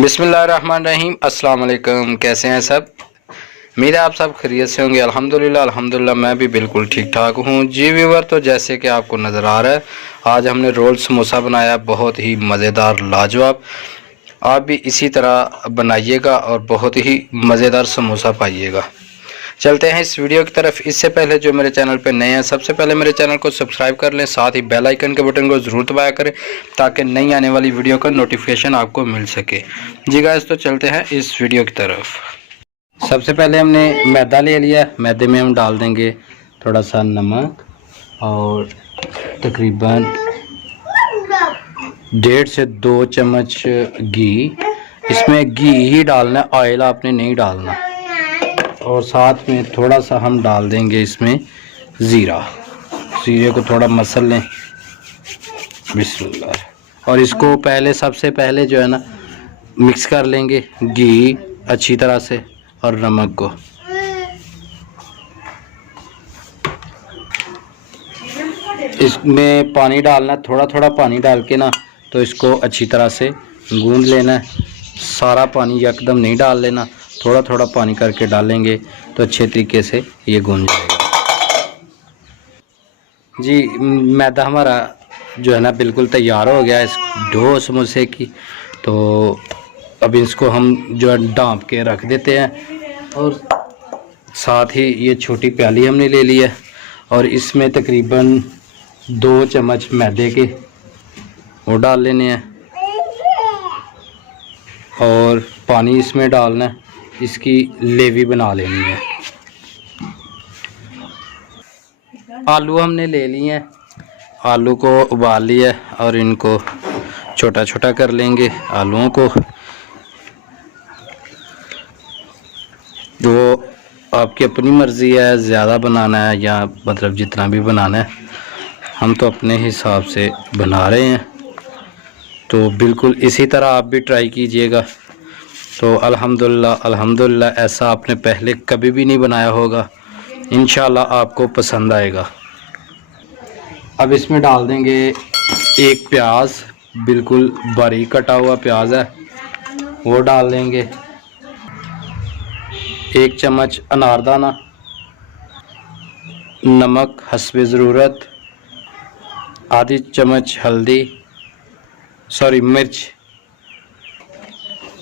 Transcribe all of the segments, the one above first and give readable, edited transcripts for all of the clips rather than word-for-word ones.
बिस्मिल्लाहिर्रहमानिर्रहीम। अस्सलाम वालेकुम। कैसे हैं सब? उम्मीद है आप सब खैरियत से होंगे। अल्हम्दुलिल्लाह मैं भी बिल्कुल ठीक ठाक हूँ जी व्यूअर। तो जैसे कि आपको नज़र आ रहा है, आज हमने रोल समोसा बनाया, बहुत ही मज़ेदार लाजवाब। आप भी इसी तरह बनाइएगा और बहुत ही मज़ेदार समोसा पाइएगा। चलते हैं इस वीडियो की तरफ। इससे पहले जो मेरे चैनल पे नए हैं, सबसे पहले मेरे चैनल को सब्सक्राइब कर लें, साथ ही बेल आइकन के बटन को ज़रूर दबाया करें ताकि नई आने वाली वीडियो का नोटिफिकेशन आपको मिल सके जी गाइस। तो चलते हैं इस वीडियो की तरफ। सबसे पहले हमने मैदा ले लिया। मैदे में हम डाल देंगे थोड़ा सा नमक और तकरीबन 1.5 से 2 चम्मच घी। इसमें घी ही डालना है, ऑयल आपने नहीं डालना। और साथ में थोड़ा सा हम डाल देंगे इसमें ज़ीरा। ज़ीरे को थोड़ा मसल लें, बिस्मिल्लाह। और इसको पहले सबसे पहले जो है ना मिक्स कर लेंगे घी अच्छी तरह से और नमक को। इसमें पानी डालना, थोड़ा थोड़ा पानी डाल के ना तो इसको अच्छी तरह से गूंद लेना है। सारा पानी एकदम नहीं डाल लेना, थोड़ा थोड़ा पानी करके डालेंगे तो अच्छे तरीके से ये गूंद जाएगा जी। मैदा हमारा जो है ना बिल्कुल तैयार हो गया इस डो समोसे की। तो अब इसको हम जो है ढाँप के रख देते हैं। और साथ ही ये छोटी प्याली हमने ले ली है और इसमें तकरीबन 2 चम्मच मैदे के वो डाल लेने हैं और पानी इसमें डालना है, इसकी लेवी बना लेनी है। आलू हमने ले लिए हैं, आलू को उबाल लिया और इनको छोटा छोटा कर लेंगे आलूओं को। वो आपकी अपनी मर्ज़ी है, ज़्यादा बनाना है या मतलब जितना भी बनाना है, हम तो अपने हिसाब से बना रहे हैं। तो बिल्कुल इसी तरह आप भी ट्राई कीजिएगा। तो अल्हम्दुलिल्लाह ऐसा आपने पहले कभी भी नहीं बनाया होगा, इंशाल्लाह आपको पसंद आएगा। अब इसमें डाल देंगे एक प्याज, बिल्कुल बारीक कटा हुआ प्याज है वो डाल देंगे। 1 चम्मच अनारदाना, नमक हस्बे ज़रूरत, आधी चम्मच हल्दी मिर्च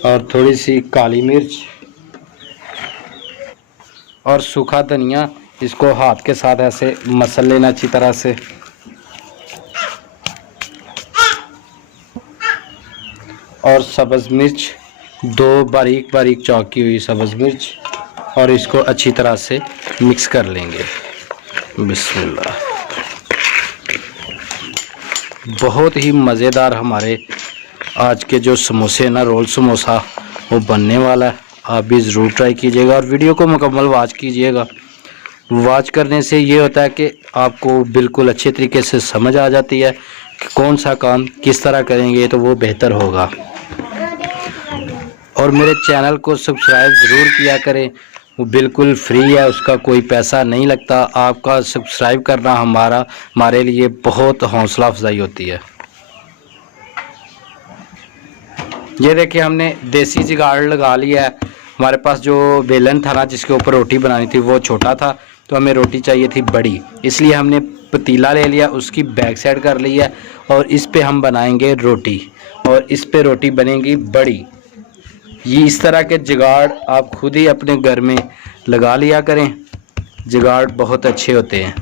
और थोड़ी सी काली मिर्च और सूखा धनिया। इसको हाथ के साथ ऐसे मसल लेना अच्छी तरह से। और सब्ज़ मिर्च, 2 बारीक बारीक चॉप की हुई सब्ज़ मिर्च, और इसको अच्छी तरह से मिक्स कर लेंगे। बिस्मिल्लाह। बहुत ही मज़ेदार हमारे आज के जो समोसे ना, रोल समोसा, वो बनने वाला है। आप भी ज़रूर ट्राई कीजिएगा और वीडियो को मुकम्मल वॉच कीजिएगा। वॉच करने से ये होता है कि आपको बिल्कुल अच्छे तरीके से समझ आ जाती है कि कौन सा काम किस तरह करेंगे तो वो बेहतर होगा। और मेरे चैनल को सब्सक्राइब ज़रूर किया करें, वो बिल्कुल फ्री है, उसका कोई पैसा नहीं लगता। आपका सब्सक्राइब करना हमारे लिए बहुत हौसला अफजाई होती है। ये देखिए हमने देसी जुगाड़ लगा लिया है। हमारे पास जो बेलन था ना जिसके ऊपर रोटी बनानी थी वो छोटा था, तो हमें रोटी चाहिए थी बड़ी, इसलिए हमने पतीला ले लिया, उसकी बैक साइड कर ली है और इस पे हम बनाएंगे रोटी और इस पे रोटी बनेगी बड़ी। ये इस तरह के जुगाड़ आप खुद ही अपने घर में लगा लिया करें, जुगाड़ बहुत अच्छे होते हैं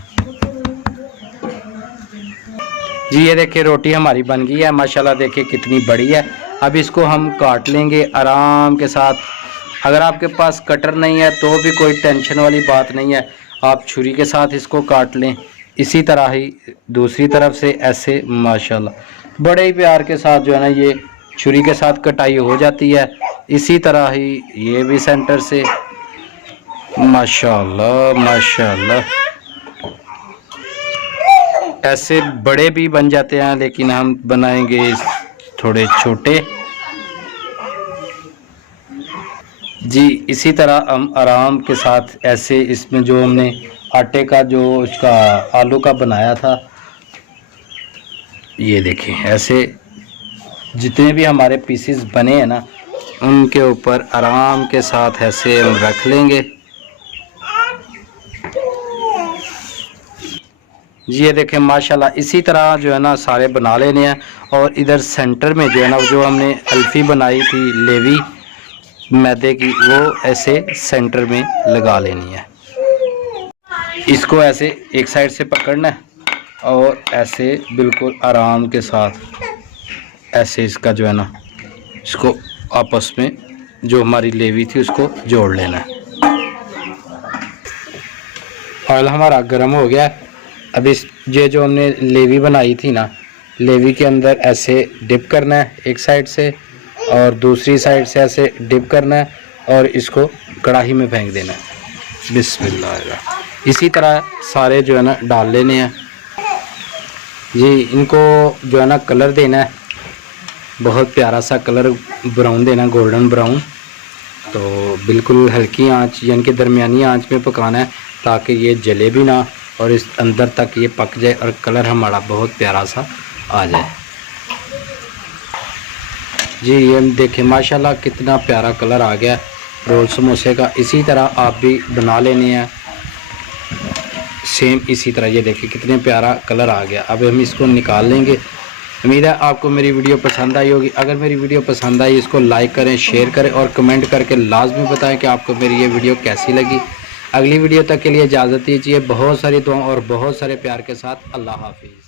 जी। ये देखिए रोटी हमारी बन गई है माशाल्लाह, देखिए कितनी बड़ी है। अब इसको हम काट लेंगे आराम के साथ। अगर आपके पास कटर नहीं है तो भी कोई टेंशन वाली बात नहीं है, आप छुरी के साथ इसको काट लें। इसी तरह ही दूसरी तरफ से ऐसे माशाल्लाह बड़े ही प्यार के साथ जो है ना ये छुरी के साथ कटाई हो जाती है। इसी तरह ही ये भी सेंटर से माशाल्लाह माशाल्लाह ऐसे बड़े भी बन जाते हैं, लेकिन हम बनाएंगे थोड़े छोटे जी। इसी तरह हम आराम के साथ ऐसे इसमें जो हमने आटे का जो उसका आलू का बनाया था, ये देखें ऐसे जितने भी हमारे पीसेस बने हैं ना, उनके ऊपर आराम के साथ ऐसे हम रख लेंगे। जी ये देखें माशाल्लाह, इसी तरह जो है ना सारे बना लेने हैं। और इधर सेंटर में जो है ना जो हमने अल्फ़ी बनाई थी लेवी मैदे की, वो ऐसे सेंटर में लगा लेनी है। इसको ऐसे एक साइड से पकड़ना है और ऐसे बिल्कुल आराम के साथ ऐसे इसका जो है ना इसको आपस में जो हमारी लेवी थी उसको जोड़ लेना है। ऑयल हमारा गर्म हो गया। अब इस ये जो हमने लेवी बनाई थी ना, लेवी के अंदर ऐसे डिप करना है एक साइड से और दूसरी साइड से ऐसे डिप करना है और इसको कढ़ाई में फेंक देना है। बिस्मिल्लाह। इसी तरह सारे जो है ना डाल लेने हैं। जी इनको जो है ना कलर देना है, बहुत प्यारा सा कलर ब्राउन देना, गोल्डन ब्राउन। तो बिल्कुल हल्की आंच यानी कि दरमियानी आंच में पकाना है ताकि ये जले भी ना और इस अंदर तक ये पक जाए और कलर हमारा बहुत प्यारा सा आ जाए। जी ये देखें माशाल्लाह कितना प्यारा कलर आ गया रोल समोसे का। इसी तरह आप भी बना लेने हैं सेम इसी तरह। ये देखिए कितने प्यारा कलर आ गया। अब हम इसको निकाल लेंगे। उम्मीद है आपको मेरी वीडियो पसंद आई होगी। अगर मेरी वीडियो पसंद आई इसको लाइक करें, शेयर करें और कमेंट करके लाजमी बताएं कि आपको मेरी ये वीडियो कैसी लगी। अगली वीडियो तक के लिए इजाज़त दीजिए। बहुत सारी दुआ और बहुत सारे प्यार के साथ अल्लाह हाफिज़।